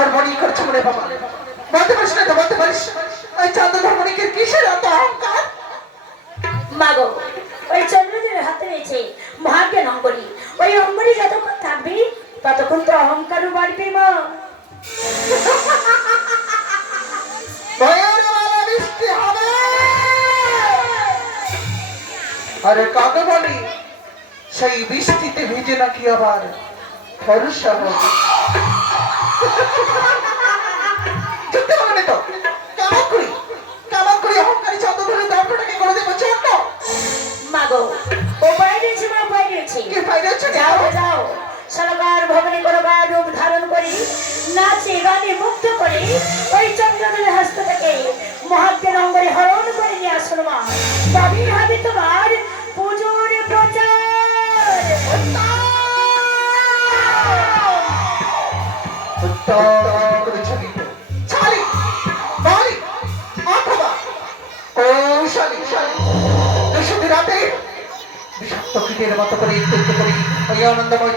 ধর্মণী করছে মনে বাবা, বলতে পারিস না তো, বলতে পারিস ওই চন্দ্র ধর্মণীকে কিসের এত অহংকার? মাগো, ওই চন্দ্রদের হাতে রয়েছে মহাজ্ঞান অঙ্গরী। ওই অঙ্গরী যতক্ষণ থাকবে ততক্ষণ তো অহংকারও বাড়বে মা। বৃষ্টি হবে, আরে কাকে বলি সেই বৃষ্টিতে ভিজে নাকি আবার ভরসা হবে। যুক্তি হবে তো, কেমন করি অহংকারী চন্দ্র ধরে দর্পটাকে করে দেবো চন্দ্র। মাগো, উপায় রয়েছে মা, উপায় রয়েছে। কি ফায়দা হচ্ছে? যাও যাও, সরকার ভবনে করবার রূপ ধারণ করি, নাচে গানে মুগ্ধ করে ওই চন্দ্রদের হস্ত থেকে মহাজ্ঞান অঙ্গরে হরণ করে নিয়ে আসুন মা। তবেই হবে তোমার পুজোর প্রচার। রাতে বিষাক্ত কীটের মতো করে আনন্দময়